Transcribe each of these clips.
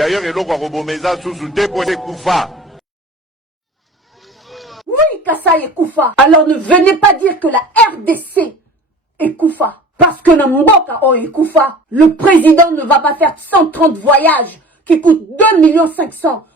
D'ailleurs, eloko robomeza sous dépôt de Koufa. Oui, Kassaye Koufa. Alors ne venez pas dire que la RDC est Koufa. Parce que Namboka o est Koufa. Le président ne va pas faire 130 voyages qui coûtent 2,5 millions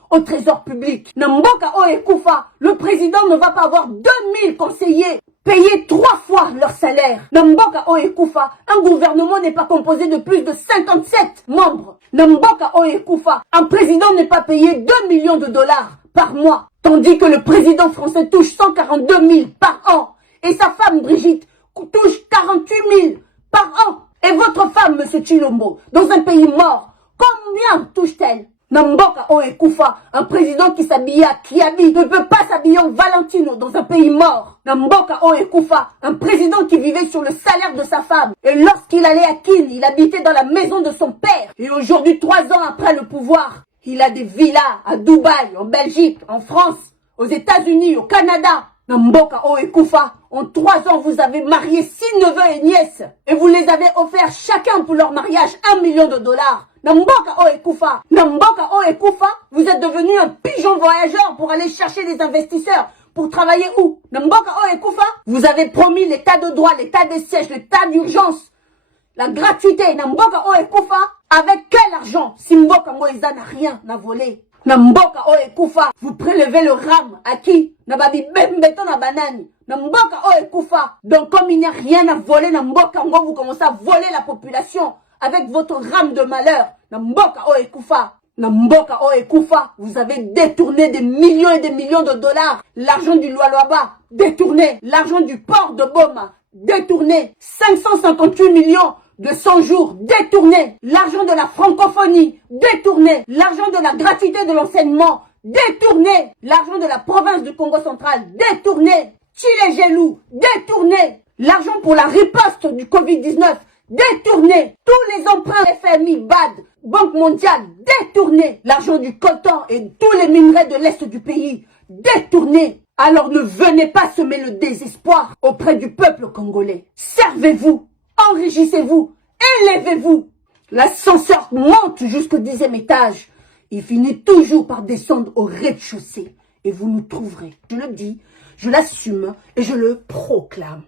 au trésor public. Namboka o est Koufa. Le président ne va pas avoir 2000 conseillers payer 3 fois leur salaire. Namboka o est Koufa. Un gouvernement n'est pas composé de plus de 57 membres. Namboka o est Koufa. Un président n'est pas payé 2 millions de dollars par mois. Tandis que le président français touche 142 000 par an. Et sa femme Brigitte touche 48 000 par an. Et votre femme, monsieur Chilombo, dans un pays mort, combien touche-t-elle? Namboka o est Koufa, un président qui s'habillait à Kiabi ne peut pas s'habiller en Valentino dans un pays mort. Namboka o est Koufa, un président qui vivait sur le salaire de sa femme. Et lorsqu'il allait à Kin, il habitait dans la maison de son père. Et aujourd'hui, 3 ans après le pouvoir, il a des villas à Dubaï, en Belgique, en France, aux États-Unis, au Canada. Namboka o est Koufa, en 3 ans, vous avez marié 6 neveux et nièces. Et vous les avez offerts chacun pour leur mariage 1 million de dollars. Namboka o est Koufa. Namboka o est Koufa, vous êtes devenu un pigeon voyageur pour aller chercher des investisseurs. Pour travailler où? Namboka o est Koufa. Vous avez promis l'état de droit, l'état des sièges, l'état d'urgence, la gratuité. Namboka o est Koufa. Avec quel argent? Si Mboka Moïsa n'a rien à voler. Namboka o est Koufa. Vous prélevez le RAM à qui? Nababi bembeto na banani. Namboka o est Koufa. Donc comme il n'y a rien à voler, Namboka vous commencez à voler la population avec votre rame de malheur. Namboka o est Koufa. Namboka o est Koufa. Vous avez détourné des millions et des millions de dollars. L'argent du Lualaba, détourné. L'argent du port de Boma, détourné. 558 millions de 100 jours, détourné. L'argent de la francophonie, détourné. L'argent de la gratuité de l'enseignement, détourné. L'argent de la province du Congo central, détourné. Chile Gelou, détourné. L'argent pour la riposte du Covid-19, détourné. Tous les emprunts FMI, BAD, Banque mondiale, détourné. L'argent du coltan et tous les minerais de l'Est du pays, détourné. Alors ne venez pas semer le désespoir auprès du peuple congolais. Servez-vous, enrichissez-vous, élevez-vous. L'ascenseur monte jusqu'au 10e étage. Il finit toujours par descendre au rez-de-chaussée. Et vous nous trouverez. Je le dis, je l'assume et je le proclame.